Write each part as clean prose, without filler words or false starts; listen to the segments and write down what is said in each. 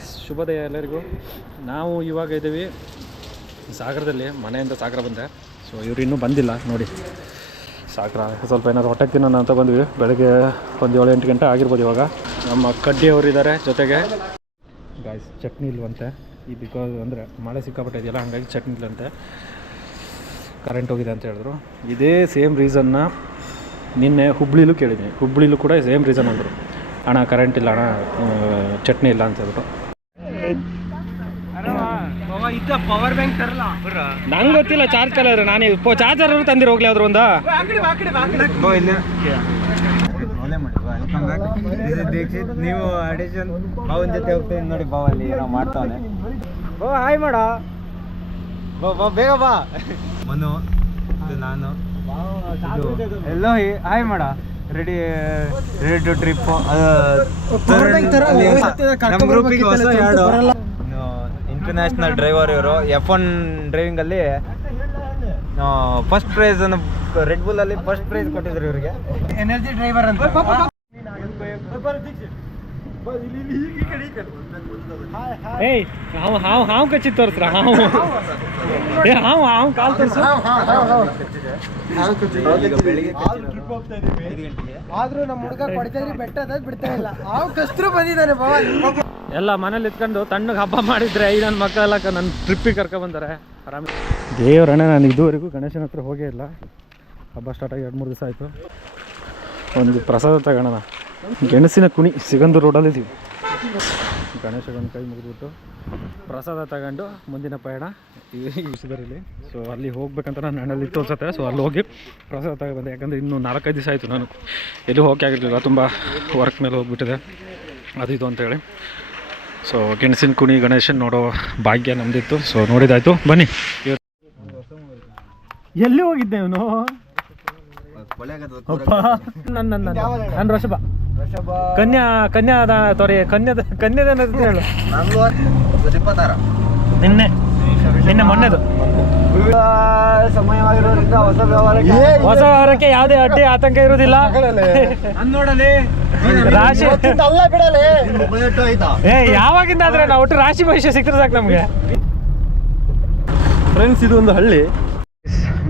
ಶುಭೋದಯ ಎಲ್ಲರಿಗೂ. ನಾವು ಇವಾಗ ಇದ್ದೀವಿ ಸಾಗರದಲ್ಲಿ. ಮನೆಯಿಂದ ಸಾಗರ ಬಂದೆ. ಸೊ ಇವ್ರು ಇನ್ನೂ ಬಂದಿಲ್ಲ ನೋಡಿ. ಸಾಗರ ಸ್ವಲ್ಪ ಏನಾದ್ರು ಹೊಟ್ಟೆ ತಿನ್ನೋಣ ಅಂತ ಬಂದ್ವಿ. ಬೆಳಗ್ಗೆ ಒಂದು 7-8 ಗಂಟೆ ಆಗಿರ್ಬೋದು. ಇವಾಗ ನಮ್ಮ ಕಡ್ಡಿಯವರಿದ್ದಾರೆ ಜೊತೆಗೆ. ಗಾಯ್ಸ್ ಚಟ್ನಿ ಇಲ್ವಂತೆ ಈ ಬಿಕಾಸ್ ಅಂದರೆ ಮಳೆ ಸಿಕ್ಕಾಪಟ್ಟೆ ಇದೆಯಲ್ಲ, ಹಾಗಾಗಿ ಚಟ್ನಿ ಇಲ್ಲಂತೆ. ಕರೆಂಟ್ ಹೋಗಿದೆ ಅಂತ ಹೇಳಿದ್ರು. ಇದೇ ಸೇಮ್ ರೀಸನ್ನ ನಿನ್ನೆ ಹುಬ್ಳಿಲೂ ಕೇಳಿದ್ದೀನಿ. ಹುಬ್ಳಿಲೂ ಕೂಡ ಸೇಮ್ ರೀಸನ್ ಅಂದರು, ಅಣ್ಣ ಕರೆಂಟ್ ಇಲ್ಲ ಅಣ್ಣ, ಚಟ್ನಿ ಇಲ್ಲ ಅಂತ ಹೇಳ್ಬಿಟ್ಟು. ಪವರ್ ಬ್ಯಾಂಕ್ ತರಲ್ಲ ನಂಗೆ ಗೊತ್ತಿಲ್ಲ ಚಾರ್ಜ್ ಕಲರ್. ನಾನು ಚಾರ್ಜರ್ ತಂದಿರ ಹೋಗ್ಲಿ ಅದ್ರ ಒಂದ. ನೀವು ಅಡಿಷನ್ ಭಾವನ ಜೊತೆ ಹೋಗ್ತೀನಿ ನೋಡಿ. ಭಾವಲ್ಲಿ ಏನೋ ಮಾಡ್ತಾವನೆ. ಬೋ ಹಾಯ್ ಮಾಡ, ಬಾ ಬೇಗ ಬಾ. ಮನು ಇದು ನಾನು ಎಲ್ಲೋ ಹಾಯ್ ಮಾಡ. Ready to trip. ನಮ್ಮ ಗ್ರೂಪಿಗೆ ಹೊಸ ಯಾರು ಇಂಟರ್ನ್ಯಾಷನಲ್ ಡ್ರೈವರ್ ಇವರು. F1 ಡ್ರೈವಿಂಗಲ್ಲಿ ಫಸ್ಟ್ ಪ್ರೈಸ್ ಅನ್ನು ರೆಡ್ ಬುಲ್ ಅಲ್ಲಿ ಫಸ್ಟ್ ಪ್ರೈಸ್ ಕೊಟ್ಟಿದ್ರು ಇವರಿಗೆ. ಎನರ್ಜಿ ಡ್ರೈವರ್ ಅಂತ. ಏಯ್ ಹಾವು ಕಚ್ಚಿ ತೋರಿಸ್ರ. ಹಾವು ಕಾಲು ತೋರಿಸ. ಆದ್ರೂ ನಮ್ಮ ಹುಡುಗ ಕೊಡ್ತಿದ್ರಿ ಬೆಟ್ಟದ ಬಿಡ್ತಾ ಇಲ್ಲ. ಹಾವು ಕಸ್ತರು ಬಂದಿದ್ದಾನೆ ಬಾವ. ಎಲ್ಲ ಮನೇಲಿ ಇತ್ಕೊಂಡು ತಣ್ಣಗೆ ಹಬ್ಬ ಮಾಡಿದ್ರೆ ಈ ನನ್ನ ಮಕ್ಕಳೆಲ್ಲ ನನ್ನ ಟ್ರಿಪ್ಪಿಗೆ ಕರ್ಕೊಬಂದಾರೆ ಆರಾಮ. ದೇವರಣ್ಣ ನಾನು ಇದುವರೆಗೂ ಗಣೇಶನ ಹತ್ರ ಹೋಗೇ ಇಲ್ಲ. ಹಬ್ಬ ಸ್ಟಾರ್ಟ್ ಆಗಿ 2-3 ದಿವಸ ಆಯಿತು. ಒಂದು ಪ್ರಸಾದ ತಗೋಣ. ಗೆಣಸಿನ ಕುಣಿ ಸಿಗಂದೂರು ರೋಡಲ್ಲಿದ್ದೀವಿ. ಗಣೇಶಗೊಂದು ಕೈ ಮುಗಿದ್ಬಿಟ್ಟು ಪ್ರಸಾದ ತಗೊಂಡು ಮುಂದಿನ ಪಯಣ ಈ ವಿಷಯದಲ್ಲಿ. ಸೊ ಅಲ್ಲಿ ಹೋಗ್ಬೇಕಂತ ನಾನು ನನ್ನಲ್ಲಿ ಇತ್ತು ಅನ್ಸುತ್ತೆ. ಸೊ ಅಲ್ಲಿ ಹೋಗಿ ಪ್ರಸಾದ ತಗೊಬಂದೆ. ಯಾಕಂದರೆ ಇನ್ನೂ 4-5 ದಿವಸ ಆಯಿತು ನಾನು ಎಲ್ಲೂ ಹೋಗಿ ಆಗಿರಲಿಲ್ಲ. ತುಂಬ ವರ್ಕ್ ಮೇಲೆ ಹೋಗ್ಬಿಟ್ಟಿದೆ ಅದು ಇದು ಅಂತೇಳಿ. ಸೊ ಗೆಣಸಿನ ಕುಣಿ ಗಣೇಶನ್ ನೋಡೋ ಭಾಗ್ಯ ನಮ್ಮದಿತ್ತು. ಸೊ ನೋಡಿದಾಯ್ತು. ಬನ್ನಿ. ಎಲ್ಲಿ ಹೋಗಿದ್ದೆ ಇವನು? ನನ್ನ ಋಷಭ ಕನ್ಯಾದ ತೊರೆ ಕನ್ಯಾದ ಹೇಳು. ನಿನ್ನೆ ಮೊನ್ನೆದು ಸಮಯವಾಗಿರೋದ್ರಿಂದ ಹೊಸ ವ್ಯವಹಾರಕ್ಕೆ ಯಾವುದೇ ಅಡ್ಡಿ ಆತಂಕ ಇರುವುದಿಲ್ಲ. ರಾಶಿ ಯಾವಾಗಿಂದ ಆದ್ರೆ ನಾವು ಒಟ್ಟು ರಾಶಿ ಭವಿಷ್ಯ ಸಿಕ್ಕಿದ್ರೆ ಸಾಕು ನಮ್ಗೆ. ಫ್ರೆಂಡ್ಸ್ ಇದು ಒಂದು ಹಳ್ಳಿ.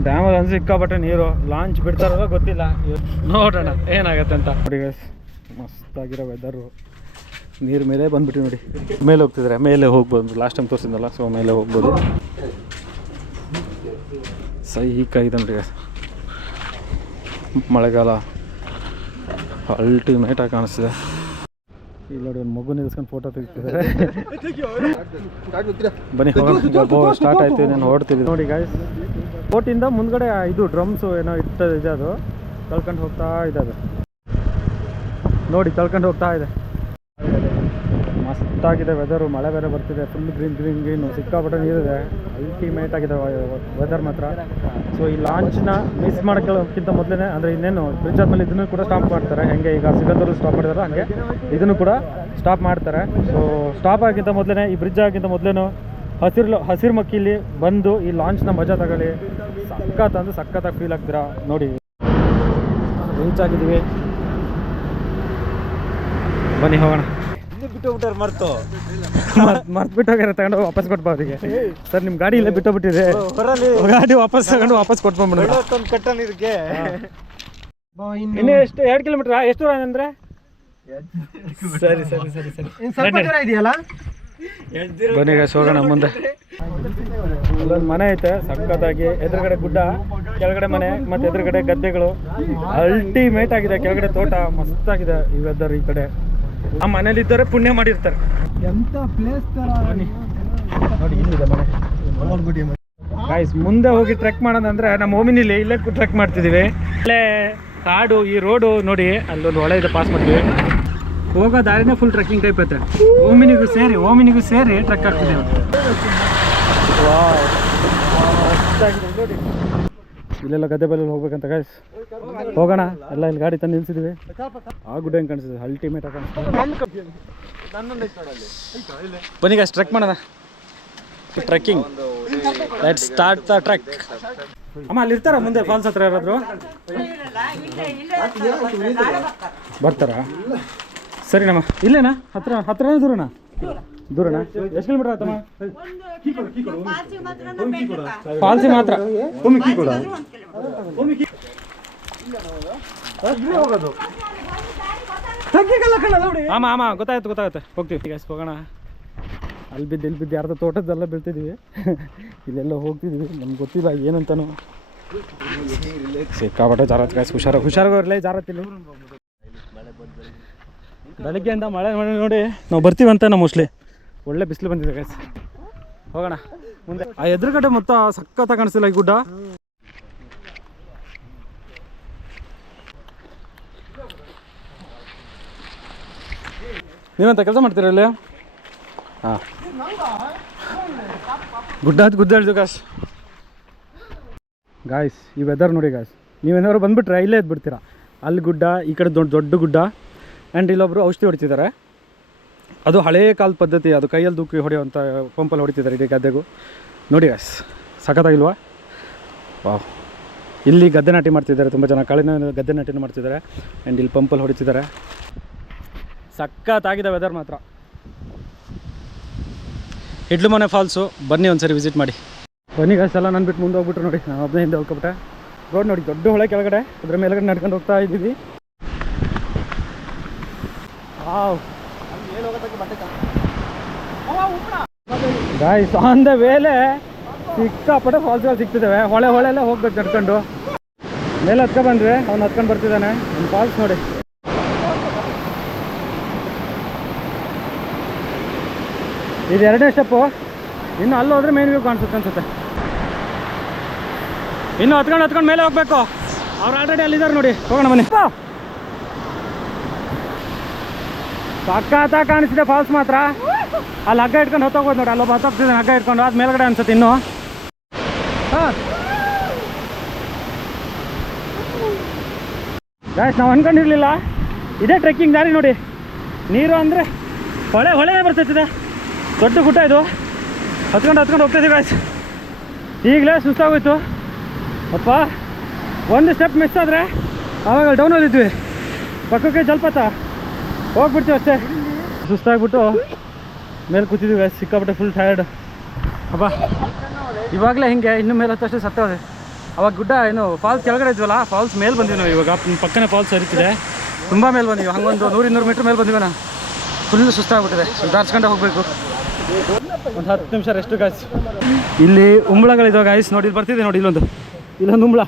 ಡ್ಯಾಮಲ್ಲಿ ಒಂದು ಸಿಕ್ಕಾಪಟ್ಟೆ ನೀರು. ಲಾಂಚ್ ಬಿಡ್ತಾರಲ್ಲ ಗೊತ್ತಿಲ್ಲ. ನೋಡೋಣ ಏನಾಗತ್ತೆ ಅಂತ. ನೋಡಿ ಮಸ್ತಾಗಿರೋ ವೆದರು. ನೀರು ಮೇಲೆ ಬಂದ್ಬಿಟ್ಟು ನೋಡಿ. ಮೇಲೆ ಹೋಗ್ತಿದ್ರೆ ಮೇಲೆ ಹೋಗ್ಬೋದು. ಲಾಸ್ಟ್ ಟೈಮ್ ತೋರಿಸಿದ್ನಲ್ಲ, ಸೊ ಮೇಲೆ ಹೋಗ್ಬೋದು. ಸೈಕಾಗಿದೆ ನೋಡಿ. ಮಳೆಗಾಲ ಅಲ್ಟಿಮೇಟಾಗಿ ಕಾಣಿಸ್ತಿದೆ. ಇಲ್ಲಿ ನೋಡಿ ಒಂದು ಮಗು ನಿಲ್ಸ್ಕೊಂಡು ಫೋಟೋ ತೆಗಿತಿದ್ದಾರೆ. ಬನ್ನಿ ಹೋಗೋಣ. ಸ್ಟಾರ್ಟ್ ಆಯ್ತು. ನಾನು ಹೊಡ್ತೀವಿ ನೋಡಿ ಗಾಯ್ಸ್. ಬೋಟಿಂದ ಮುಂದ್ಗಡೆ ಇದು ಡ್ರಮ್ಸು ಏನೋ ಇದೆ. ಅದು ತಳ್ಕೊಂಡು ಹೋಗ್ತಾ ಇದೆ. ಅದು ನೋಡಿ ತಳ್ಕೊಂಡು ಹೋಗ್ತಾ ಇದೆ. ಮಸ್ತಾಗಿದೆ ವೆದರು. ಮಳೆ ಬೇರೆ ಬರ್ತಿದೆ. ಫುಲ್ ಗ್ರೀನು ಸಿಕ್ಕಾಪಟ್ಟೆ ನೀರಿದೆ. ಅಲ್ಟಿಮೇಟ್ ಆಗಿದೆ ವೆದರ್ ಮಾತ್ರ. ಸೊ ಈ ಲಾಂಚ್ನ ಮಿಸ್ ಮಾಡೋಕ್ಕಿಂತ ಮೊದಲೇ ಅಂದರೆ ಇನ್ನೇನು ಬ್ರಿಡ್ಜ್ ಆದಮೇಲೆ ಇದನ್ನು ಕೂಡ ಸ್ಟಾಪ್ ಮಾಡ್ತಾರೆ. ಹೆಂಗೆ ಈಗ ಸಿಗಂದೂರು ಸ್ಟಾಪ್ ಮಾಡಿದಾರೆ ಹಾಗೆ ಇದನ್ನು ಕೂಡ ಸ್ಟಾಪ್ ಮಾಡ್ತಾರೆ. ಸೊ ಸ್ಟಾಪ್ ಆಗಿಂತ ಮೊದಲೇ ಈ ಬ್ರಿಡ್ಜ್ ಆಗಿಂತ ಮೊದಲೇನು ಹಸಿರು ಮಕ್ಕಿಲಿ ಬಂದು ಈ ಲಾಂಚ್ನ ಮಜಾ ತಗೊಳ್ಳಿ. ಸಖತ್ತಾಗಿ ಫೀಲ್ ಆಗ್ತೀರಾ ನೋಡಿ. ರೀಚ್ ಆಗಿದ್ದೀವಿ. ಬನ್ನಿ ಹೋಗೋಣ. ಬಿಟ್ಟೋಗ್ಬಿಟ್ಟಾರೆ ಮರ್ತು ಹೋಗ್ಯಾರ. ತಗೊಂಡು ವಾಪಸ್ ಕೊಟ್ಬಾ ಅವರಿಗೆ. ಸರ್ ನಿಮ್ಮ ಗಾಡಿ ಇಲ್ಲೇ ಬಿಟ್ಟೋಗ್ಬಿಟ್ಟಿದೆ. ಗಾಡಿ ವಾಪಸ್ ತಗೊಂಡು ವಾಪಸ್ ಕೊಟ್ಕೊಂಡ್ಬಿಡ. ಕಟ್ಟನಿದಕ್ಕೆ ಇನ್ನು ಎಷ್ಟು 2 ಕಿಲೋಮೀಟರ್ ಎಷ್ಟು ದೂರ ಅಂದರೆ? ಸರಿ ಇದೆಯಲ್ಲ. ಬನ್ನಿ ಗಾಯ್ಸ್ ಹೋಗೋಣ ಮುಂದೆ. ಅಲ್ಲೊಂದು ಮನೆ ಐತೆ ಸಖತ್ತಾಗಿ. ಎದುರುಗಡೆ ಗುಡ್ಡ, ಕೆಳಗಡೆ ಮನೆ, ಮತ್ತು ಎದುರುಗಡೆ ಗದ್ದೆಗಳು. ಅಲ್ಟಿಮೇಟ್ ಆಗಿದೆ. ಕೆಳಗಡೆ ತೋಟ ಮಸ್ತಾಗಿದೆ. ಈ ವೆದರ್ ಈ ಕಡೆ. ಆ ಮನೇಲಿದ್ದರೆ ಪುಣ್ಯ ಮಾಡಿರ್ತಾರೆ. ಎಂತ ಪ್ಲೇಸ್ ತರ ನೋಡಿ ಇಲ್ಲಿದೆ ಮನೆ. ಗಾಯ್ಸ್ ಮುಂದೆ ಹೋಗಿ ಟ್ರೆಕ್ ಮಾಡೋದಂದ್ರೆ ನಮ್ಮ ಓಮಿನಿಲಿ ಇಲ್ಲೇ ಟ್ರೆಕ್ ಮಾಡ್ತಿದ್ದೀವಿ. ಇಲ್ಲೇ ಕಾಡು, ಈ ರೋಡು ನೋಡಿ. ಅಲ್ಲೊಂದು ಹೊಳೆ ಇದೆ, ಪಾಸ್ ಮಾಡ್ತೀವಿ. ಹೋಗೋ ದಾರಿನೇ ಫುಲ್ ಟ್ರೆಕ್ಕಿಂಗ್ ಟೈಪ್ ಐತೆ. ಓಮಿನಿಗೂ ಸೇರಿ ಟ್ರೆಕ್ ಆಗ್ತಿದ್ದೀವಿ. ನೋಡಿ ಇಲ್ಲೆಲ್ಲ ಗದ್ದೆ ಬಲ್ಲಿ ಹೋಗ್ಬೇಕಂತ ಗಾಯ್ಸ್. ಹೋಗೋಣ. ಎಲ್ಲ ಇಲ್ಲಿ ಗಾಡಿ ತಂದು ನಿಲ್ಸಿದ್ದೀವಿ. ಆ ಗುಡ್ಡ ಹೆಂಗೆ ಕಾಣಿಸ್ತಿದೆ? ಅಲ್ಟಿಮೇಟ್ ಆಗಿ ಕಾಣಿಸ್ತಿದೆ. ಬನ್ನಿ ಗಾಯ್ಸ್ ಟ್ರೆಕ್ ಮಾಡೋಣ. Trekking let's start the trek. ಅಮ್ಮ ಅಲ್ಲಿ ಇರ್ತಾರ ಮುಂದೆ ಫಾಲ್ಸ್ ಹತ್ರ ಯಾರಾದ್ರು ಬರ್ತಾರಾ? ಸರಿನಮ್ಮ. ಇಲ್ಲೇನಾ? ಹತ್ರನೇ ದೂರನಾ? ದೂರನಾ? ಎಷ್ಟು ಕಿಲೋಮೀಟರ್ ಆಯ್ತಮ್ಮ? ಪಾಲ್ಸಿ ಮಾತ್ರ ಆಮ ಗೊತ್ತಾಗುತ್ತೆ ಹೋಗ್ತೀವಿ ಗೈಸ್, ಹೋಗೋಣ. ಅಲ್ಲಿ ಬಿದ್ದು ಇಲ್ಲಿ ಬಿದ್ದು ಯಾರ್ದು ತೋಟದ್ದೆಲ್ಲ ಬೀಳ್ತಿದ್ದೀವಿ. ಇಲ್ಲೆಲ್ಲ ಹೋಗ್ತಿದ್ದೀವಿ, ನಮ್ಗೆ ಗೊತ್ತಿಲ್ಲ ಏನಂತಾನು. ಸಿಕ್ಕಾಪಟ್ಟೆ ಜಾರತ್ ಗೈಸ್, ಹುಷಾರಾಗಿರಲಿ, ಜಾರತ್ತಿಲ್ಲ. ಬೆಳಗ್ಗೆಯಿಂದ ಮಳೆ ನೋಡಿ ನಾವು ಬರ್ತೀವಂತ ನಾವು ಮೋಸ್ಟ್ಲಿ ಒಳ್ಳೆ ಬಿಸಿಲು ಬಂದಿದೆ ಗೈಸ್. ಹೋಗೋಣ ಮುಂದೆ. ಆ ಎದುರುಗಡೆ ಮೊತ್ತ ಸಖತ್ತಾಗಿ ಕಾಣಿಸ್ತಿಲ್ಲ ಈ ಗುಡ್ಡ. ನೀವಂತ ಕೆಲಸ ಮಾಡ್ತೀರ ಇಲ್ಲಿ? ಹಾಂ, ಗುಡ್ಡ ಹಿಡಿದು ಗಾಯ್ಸ್. ಈ ವೆದರ್ ನೋಡಿ ಗಾಯ್ಸ್, ನೀವೇನಾದ್ರು ಬಂದುಬಿಟ್ರೆ ಇಲ್ಲೇ ಎದ್ಬಿಡ್ತೀರಾ. ಅಲ್ಲಿ ಗುಡ್ಡ, ಈ ಕಡೆ ದೊಡ್ಡ ಗುಡ್ಡ. ಆ್ಯಂಡ್ ಇಲ್ಲೊಬ್ಬರು ಔಷಧಿ ಹೊಡಿತಿದ್ದಾರೆ. ಅದು ಹಳೇ ಕಾಲದ ಪದ್ಧತಿ, ಅದು ಕೈಯಲ್ಲಿ ದೂಕಿ ಹೊಡೆಯುವಂಥ ಪಂಪಲ್ಲಿ ಹೊಡಿತಿದ್ದಾರೆ ಇಡೀ ಗದ್ದೆಗೂ. ನೋಡಿ ಗಾಯ್ಸ್, ಸಖತ್ತಾಗಿಲ್ವಾ? ವಾವ್. ಇಲ್ಲಿ ಗದ್ದೆ ನಾಟಿ ಮಾಡ್ತಿದ್ದಾರೆ ತುಂಬ ಜನ, ಕಾಳಿನ ಗದ್ದೆ ನಾಟಿನ ಮಾಡ್ತಿದ್ದಾರೆ. ಆ್ಯಂಡ್ ಇಲ್ಲಿ ಪಂಪಲ್ಲಿ ಹೊಡಿತಿದ್ದಾರೆ. ಸಖತ್ತಾಗಿದೆ ವೆದರ್ ಮಾತ್ರ. ಹಿಡ್ಲುಮನೆ ಫಾಲ್ಸು ಬನ್ನಿ ಒಂದ್ಸರಿ ವಿಸಿಟ್ ಮಾಡಿ. ಬನ್ನಿ ಗಾಯ್ಸ್, ಎಲ್ಲ ನಾನು ಬಿಟ್ಟು ಮುಂದೆ ಹೋಗ್ಬಿಟ್ರು ನೋಡಿ. ನಾನು ಒಬ್ಬನೇ ಹಿಂದೆ ಹೋಗ್ಬಿಟ್ಟೆ. ರೋಡ್ ನೋಡಿ, ದೊಡ್ಡ ಹೊಳೆ ಕೆಳಗಡೆ, ಅದ್ರ ಮೇಲ್ಗಡೆ ನಡ್ಕೊಂಡು ಹೋಗ್ತಾ ಇದ್ದೀವಿ. ಗಾಯ್ಸ್, ಆನ್ ದ ವೇಲೆ ಸಿಕ್ಕಾಪಟ್ಟೆ ಫಾಲ್ಸ್ಗಳು ಸಿಗ್ತಿದ್ದಾವೆ. ಹೊಳೆಲ್ಲ ಹೋಗ್ಬೇಕು ನಡ್ಕೊಂಡು. ಮೇಲೆ ಹತ್ಕೊಂಡು ಬಂದ್ವಿ, ಅವ್ನು ಹತ್ಕೊಂಡು ಬರ್ತಿದ್ದಾನೆ. ಒಂದು ಫಾಲ್ಸ್ ನೋಡಿ. ಇದು 2ನೇ ಸ್ಟೆಪ್ಪು. ಇನ್ನು ಅಲ್ಲಿ ಹೋದ್ರೆ ಮೇನ್ ವ್ಯೂ ಅನ್ಸುತ್ತೆ. ಇನ್ನು ಹತ್ಕೊಂಡು ಮೇಲೆ ಹೋಗ್ಬೇಕು. ಅವ್ರು ಆಲ್ರೆಡಿ ಅಲ್ಲಿದ್ದಾರೆ ನೋಡಿ. ಹೋಗೋಣ ಬನ್ನಿ. ಸಖತ್ತಾಗಿ ಕಾಣಿಸಿದೆ ಫಾಲ್ಸ್ ಮಾತ್ರ. ಅಲ್ಲಿ ಹಗ್ಗ ಇಟ್ಕೊಂಡು ಹೊತ್ತೋಗೋದು ನೋಡಿ. ಅಲ್ಲೊಬ್ಬ ಹತ್ತೋಗ್ತಿದ್ದಾನೆ ಹಗ್ಗ ಇಟ್ಕೊಂಡು. ಅದು ಮೇಲ್ಗಡೆ ಅನ್ಸುತ್ತೆ ಇನ್ನು. ಹಾಂ ಗಾಯ್ಸ್, ನಾವು ಅನ್ಕೊಂಡಿರ್ಲಿಲ್ಲ ಇದೇ ಟ್ರೆಕ್ಕಿಂಗ್ ದಾರಿ ನೋಡಿ. ನೀರು ಅಂದರೆ ಹೊಳೆ ಬರ್ತೈತಿದೆ. ದೊಡ್ಡ ಗುಡ್ಡ ಇದು. ಹತ್ಕೊಂಡು ಹೋಗ್ತಾಯಿದ್ದೀವಿ ಗಾಯ್ಸ್. ಈಗಲೇ ಸುಸ್ತಾಗೋಯ್ತು ಅಪ್ಪ. ಒಂದು ಸ್ಟೆಪ್ ಮಿಸ್ ಆದರೆ ಆವಾಗ ಡೌನಲ್ಲಿದ್ವಿ. ಪಕ್ಕಕ್ಕೆ ಜಲಪಾತ, ಹೋಗ್ಬಿಡ್ತೀವಿ ಅಷ್ಟೇ. ಸುಸ್ತಾಗ್ಬಿಟ್ಟು ಮೇಲೆ ಕೂತಿದ್ದೀವಿ ಗಾಯ್ಸ್. ಸಿಕ್ಕಾಬಿಟ್ಟೆ ಫುಲ್ ಟಯರ್ಡ್ ಅಪ್ಪ. ಇವಾಗಲೇ ಹಿಂಗೆ ಇನ್ನೂ ಮೇಲೆ ಹತ್ತಷ್ಟು ಸತ್ತೋದೆ. ಅವಾಗ ಗುಡ್ಡ ಏನು ಫಾಲ್ಸ್ ಕೆಳಗಡೆ ಇದ್ವಲ್ಲ, ಫಾಲ್ಸ್ ಮೇಲೆ ಬಂದೀವಿ ನಾವು. ಇವಾಗ ಪಕ್ಕನೇ ಫಾಲ್ಸ್ ಹರಿತಿದೆ. ತುಂಬ ಮೇಲೆ ಬಂದೀವಿ. ಹಂಗೊಂದು 100-200 ಮೀಟ್ರ್ ಮೇಲೆ ಬಂದೀವಿ ನಾವು. ಫುಲ್ ಸುಸ್ತಾಗ್ಬಿಟ್ಟಿದೆ. ಸುಧಾರಿಸ್ಕೊಂಡು ಹೋಗಬೇಕು. ಒಂದು 10 ನಿಮಿಷ ರೆಸ್ಟ್ ಗಾಯ್ಸ್. ಇಲ್ಲಿ ಉಂಬಳಗಳಿದಾವೆ ಗಾಯ್ಸ್. ನೋಡಿ ಇಲ್ಲಿ ಬರ್ತಿದೆ ನೋಡಿ. ಇಲ್ಲೊಂದು ಉಂಬಳ.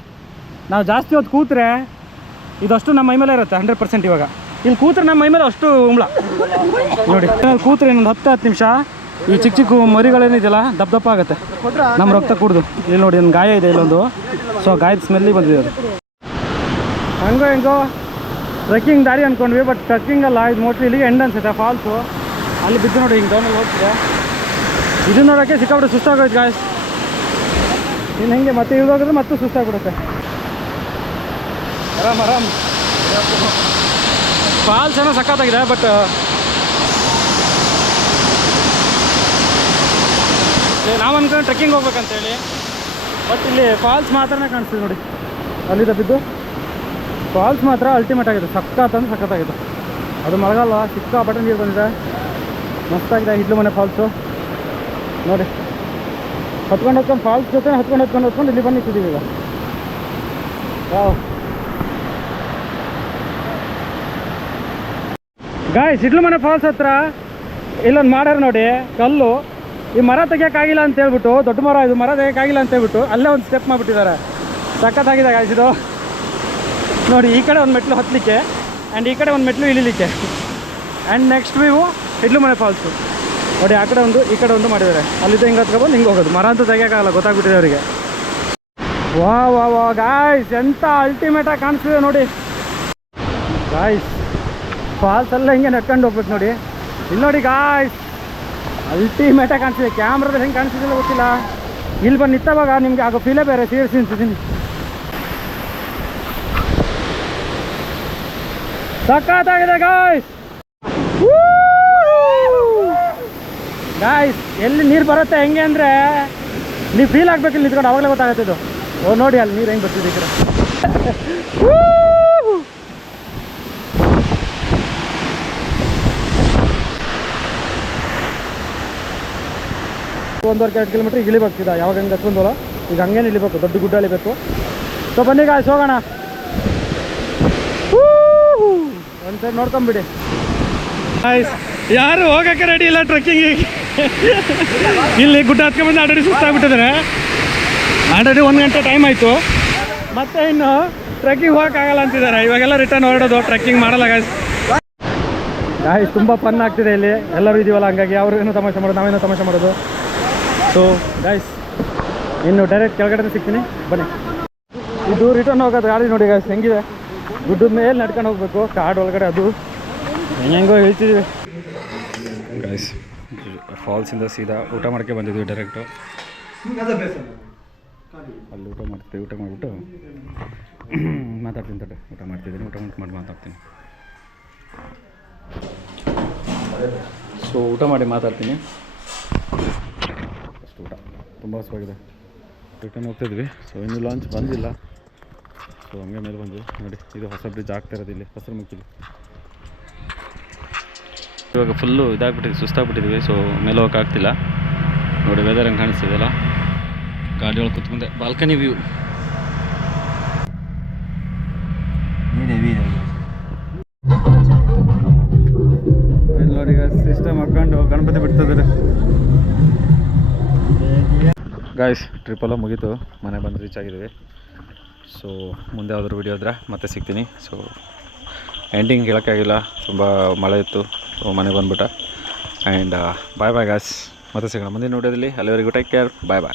ನಾವು ಜಾಸ್ತಿ ಹೊತ್ತು ಕೂತ್ರೆ ಇದಷ್ಟು ನಮ್ಮ ಮೈ ಮೇಲೆ ಇರುತ್ತೆ 100%. ಇವಾಗ ಇಲ್ಲಿ ಕೂತ್ರೆ ನಮ್ಮ ಮೈ ಮೇಲೆ ಅಷ್ಟು ಉಂಬಳ ನೋಡಿ. ಕೂತ್ರೆ ಇನ್ನೊಂದು 10 ನಿಮಿಷ ಈ ಚಿಕ್ಕ ಮರಿಗಳೇನಿದೆಯಲ್ಲ ದಪ್ಪ ಆಗುತ್ತೆ. ನಮ್ಮ ರಕ್ತ ಕುಡಿದು ಇಲ್ಲಿ ನೋಡಿ ಒಂದು ಗಾಯ ಇದೆ ಇಲ್ಲೊಂದು. ಸೊ ಗಾಯದ ಸ್ಮೆಲ್ಲಿ ಬಂದಿದೆ ಅದು. ಹೆಂಗೋ ಟ್ರೆಕ್ಕಿಂಗ್ ದಾರಿ ಅಂದ್ಕೊಂಡ್ವಿ, ಬಟ್ ಟ್ರೆಕ್ಕಿಂಗ್ ಅಲ್ಲ ಇದು. ಮೋಸ್ಟ್ಲಿ ಇಲ್ಲಿಗೆ ಎಂಡ್ ಅನ್ಸುತ್ತೆ ಫಾಲ್ಸು. ಅಲ್ಲಿ ಬಿದ್ದು ನೋಡಿ ಹಿಂಗೆ ಡೌನಲ್ಲಿ ಹೋಗ್ತಿದೆ. ಇದು ನೋಡೋಕ್ಕೆ ಸಿಕ್ಕಾಬಿಟ್ಟು ಸುಸ್ತಾಗೋಯ್ತು ಗಾಯ್ಸ್. ಇನ್ನು ಹೆಂಗೆ ಮತ್ತೆ ಇಳಿದೋಗಿದ್ರೆ ಮತ್ತೆ ಸುಸ್ತಾಗ್ಬಿಡುತ್ತೆ. ಆರಾಮ್ ಫಾಲ್ಸ್ ಏನೋ ಸಖತ್ತಾಗಿದೆ. ಬಟ್ ನಾವು ಅನ್ಕೊಂಡು ಟ್ರೆಕ್ಕಿಂಗ್ ಹೋಗ್ಬೇಕಂತೇಳಿ, ಬಟ್ ಇಲ್ಲಿ ಫಾಲ್ಸ್ ಮಾತ್ರನೇ ಕಾಣಿಸ್ತೀವಿ ನೋಡಿ. ಅಲ್ಲಿದ್ದ ಬಿದ್ದು ಫಾಲ್ಸ್ ಮಾತ್ರ ಅಲ್ಟಿಮೇಟ್ ಆಗಿದೆ. ಸಖತ್ತಾಗಿದೆ. ಅದು ಮಳೆಗಾಲ, ಸಿಕ್ಕಾಪಟ್ಟೆ ನೀರು ಬಂದಿದೆ. ಮಸ್ತಾಗಿದೆ ಹಿಡ್ಲುಮನೆ ಫಾಲ್ಸು ನೋಡಿ. ಹತ್ಕೊಂಡು ಫಾಲ್ಸ್ ಜೊತೆ ಹತ್ಕೊಂಡು ಇಲ್ಲಿ ಬಂದು ನಿಂತಿದ್ದೀವಿ ಈಗ. ಗಾಯ್ಸ್, ಹಿಡ್ಲುಮನೆ ಫಾಲ್ಸ್ ಹತ್ರ ಇಲ್ಲೊಂದು ಮಾಡ್ಯಾರ ನೋಡಿ ಕಲ್ಲು. ಈ ಮರ ತೆಗಿಯೋಕ್ಕಾಗಿಲ್ಲ ಅಂತ ಹೇಳ್ಬಿಟ್ಟು, ದೊಡ್ಡ ಮರ ಇದು, ಮರ ತೆಗಿಯೋಕ್ಕಾಗಿಲ್ಲ ಅಂತ ಹೇಳ್ಬಿಟ್ಟು ಅಲ್ಲೇ ಒಂದು ಸ್ಟೆಪ್ ಮಾಡಿಬಿಟ್ಟಿದ್ದಾರೆ. ಸಖತ್ತಾಗಿದೆ ಗಾಯ್ಸ್ ಇದು ನೋಡಿ. ಈ ಕಡೆ ಒಂದು ಮೆಟ್ಲು ಹತ್ತಲಿಕ್ಕೆ ಆ್ಯಂಡ್ ಈ ಕಡೆ ಒಂದು ಮೆಟ್ಲು ಇಳಿಲಿಕ್ಕೆ. And next view Hidlumane falls ನೋಡಿ. ಆ ಕಡೆ ಒಂದು ಈ ಕಡೆ ಒಂದು ಮಾಡಿದ್ದಾರೆ. ಅಲ್ಲಿದ್ದ ಹಿಂಗೆ ಹತ್ಕೊಬಂದು ಹಿಂಗೆ ಹೋಗೋದು. ಮರ ಅಂತೂ ತೆಗಿಯೋಕ್ಕಾಗಲ್ಲ, ಗೊತ್ತಾಗ್ಬಿಟ್ಟಿದೆ ಅವರಿಗೆ. ವಾ ಗಾಯ್ಸ್, ಎಂಥ ಅಲ್ಟಿಮೇಟಾಗಿ ಕಾಣಿಸ್ತಿದೆ ನೋಡಿ ಗಾಯ್ಸ್. ಫಾಲ್ಸ್ ಎಲ್ಲ ಹಿಂಗೆ ನಡ್ಕೊಂಡು ಹೋಗ್ಬೇಕು ನೋಡಿ. ಇಲ್ಲಿ ನೋಡಿ ಗಾಯ್ಸ್, ಅಲ್ಟಿಮೇಟಾಗಿ ಕಾಣಿಸ್ತಿದೆ. ಕ್ಯಾಮ್ರಾದಲ್ಲಿ ಹೆಂಗೆ ಕಾಣಿಸ್ತಿದ್ದಿಲ್ಲ ಗೊತ್ತಿಲ್ಲ. ಇಲ್ಲಿ ಬಂದು ನಿಂತವಾಗ ನಿಮಗೆ ಆಗೋ ಫೀಲೇ ಬೇರೆ. ಸೀರಿಯಸ್ ನಿಂತಿದ್ದೀನಿ. ಸಖತ್ತಾಗಿದೆ ಗಾಯ್ಸ್. ಎಲ್ಲಿ ನೀರು ಬರುತ್ತೆ ಹೆಂಗೆ ಅಂದರೆ ನೀವು ಫೀಲ್ ಆಗಬೇಕು. ಇಲ್ಲಿ ನಿಂತ್ಕೊಂಡು ಅವಾಗಲೇ ಗೊತ್ತಾಗುತ್ತೆ ಇದು. ನೋಡಿ ಅಲ್ಲಿ ನೀರು ಹೆಂಗೆ ಬರ್ತಿದೆ ಈ ಕಡೆ. 1.5 ಕಿಲೋಮೀಟ್ರ್ ಈಗ ಇಳಿಬೇಕು. ಯಾವಾಗ ಹಂಗೆ ಹತ್ಕೊಂಡಲ್ಲ ಈಗ ಹಂಗೇನು ಇಳಿಬೇಕು, ದೊಡ್ಡ ಗುಡ್ಡ ಇಳಿಬೇಕು. ಸೊ ಬನ್ನಿ ಗಾಯ್ಸ್ ಹೋಗೋಣ. ಒಂದು ಸೈಡ್ ನೋಡ್ಕೊಂಬಿಡಿ ಗಾಯ್ಸ್. ಯಾರು ಹೋಗೋಕ್ಕೆ ರೆಡಿ ಇಲ್ಲ ಟ್ರೆಕ್ಕಿಂಗಿಗೆ. ಇಲ್ಲಿ ಗುಡ್ಡ ಹತ್ಕೊಂಡ್ಬಂದು ಆಲ್ರೆಡಿ ಸುಸ್ತಾಗ್ಬಿಟ್ಟಿದ್ದಾರೆ. ಆಲ್ರೆಡಿ 1 ಗಂಟೆ ಟೈಮ್ ಆಯಿತು. ಮತ್ತೆ ಇನ್ನು ಟ್ರೆಕ್ಕಿಂಗ್ ಹೋಗೋಕ್ಕಾಗಲ್ಲ ಅಂತಿದ್ದಾರೆ. ಇವಾಗೆಲ್ಲ ರಿಟರ್ನ್ ಹೊರಡೋದು, ಟ್ರೆಕ್ಕಿಂಗ್ ಮಾಡಲ್ಲ ಗಾಯ್ಸ್. ಗಾಯ್ಸ್ ತುಂಬ ಫನ್ ಆಗ್ತಿದೆ ಇಲ್ಲಿ, ಎಲ್ಲರೂ ಇದೀವಲ್ಲ ಹಂಗಾಗಿ ಅವ್ರೇನೋ ತಮಾಷೆ ಮಾಡೋದು, ನಾವೇನೋ ತಮಾಷೆ ಮಾಡೋದು. ಸೊ ಗಾಯ್ಸ್ ಇನ್ನು ಡೈರೆಕ್ಟ್ ಕೆಳಗಡೆ ಸಿಗ್ತೀನಿ ಬನ್ನಿ. ಇದು ರಿಟರ್ನ್ ಹೋಗೋದು ಗಾಡಿ ನೋಡಿ ಗಾಯ್ಸ್ ಹೆಂಗಿದೆ. ಗುಡ್ಡದ ಮೇಲೆ ನಡ್ಕೊಂಡು ಹೋಗ್ಬೇಕು, ಕಾಡು ಒಳಗಡೆ. ಅದು ಹೆಂಗೋ ಹೇಳ್ತಿದ್ದೀವಿ ಗಾಯ್ಸ್. ಫಾಲ್ಸಿಂದ ಸೀದಾ ಊಟ ಮಾಡೋಕ್ಕೆ ಬಂದಿದ್ವಿ ಡೈರೆಕ್ಟು. ಅಲ್ಲಿ ಊಟ ಮಾಡ್ತೀವಿ, ಊಟ ಮಾಡಿಬಿಟ್ಟು ಮಾತಾಡ್ತೀನಿ ತಡೆ. ಊಟ ಮಾಡ್ತಿದ್ದೀನಿ, ಊಟ ಮಾಡಿ ಮಾತಾಡ್ತೀನಿ. ಸೊ ಊಟ ಮಾಡಿ ಮಾತಾಡ್ತೀನಿ. ಅಷ್ಟು ಊಟ ತುಂಬ ಹಸುವಾಗಿದೆ. ರಿಟರ್ನ್ ಹೋಗ್ತಿದ್ವಿ. ಸೊ ಇನ್ನೂ ಲಾಂಚ್ ಬಂದಿಲ್ಲ. ಸೊ ಹಂಗೆ ಮೇಲೆ ಬಂದ್ವಿ ನೋಡಿ. ಇದು ಹೊಸ ಬ್ರಿಡ್ಜ್ ಆಗ್ತಾ ಇರೋದು ಇಲ್ಲಿ ಹೊಸರು ಮುಕ್ಕಿಲಿ. ಇವಾಗ ಫುಲ್ಲು ಇದಾಗ್ಬಿಟ್ಟಿದ್ವಿ, ಸುಸ್ತಾಗ್ಬಿಟ್ಟಿದ್ವಿ. ಸೊ ಮೇಲೆ ಹೋಗೋಕ್ಕಾಗ್ತಿಲ್ಲ ನೋಡಿ. ವೆದರ್ ಹೆಂಗೆ ಕಾಣಿಸ್ತಿದೆಯಲ್ಲ, ಗಾಡಿ ಒಳಗೆ ಕೂತ್ಕೊಂಡೆ. ಬಾಲ್ಕನಿ ವ್ಯೂ ನೋಡಿ. ಈಗ ಸಿಸ್ಟಮ್ ಹಾಕ್ಕೊಂಡು ಗಣಪತಿ ಬಿಡ್ತಿದ್ದಾರೆ ಗಾಯ್ಸ್. ಟ್ರಿಪ್ಪೆಲ್ಲ ಮುಗೀತು, ಮನೆ ಬಂದು ರೀಚ್ ಆಗಿದ್ದೀವಿ. ಸೊ ಮುಂದೆ ಯಾವ್ದಾದ್ರು ವೀಡಿಯೋ ಇದ್ರೆ ಮತ್ತೆ ಸಿಗ್ತೀನಿ. ಸೊ ಎಂಡಿಂಗ್ ಹೇಳೋಕ್ಕಾಗಿಲ್ಲ, ತುಂಬ ಮಳೆ ಇತ್ತು. ಸೊ ಮನೆಗೆ ಬಂದ್ಬಿಟ್ಟ. And bye bye guys. ಮತ್ತೆ ಸಿಗೋಣ ಮುಂದಿನ ವಿಡಿಯೋದಲ್ಲಿ. ಅಲ್ಲಿವರೆಗೂ ಟೇಕ್ ಕೇರ್, ಬಾಯ್ ಬಾಯ್.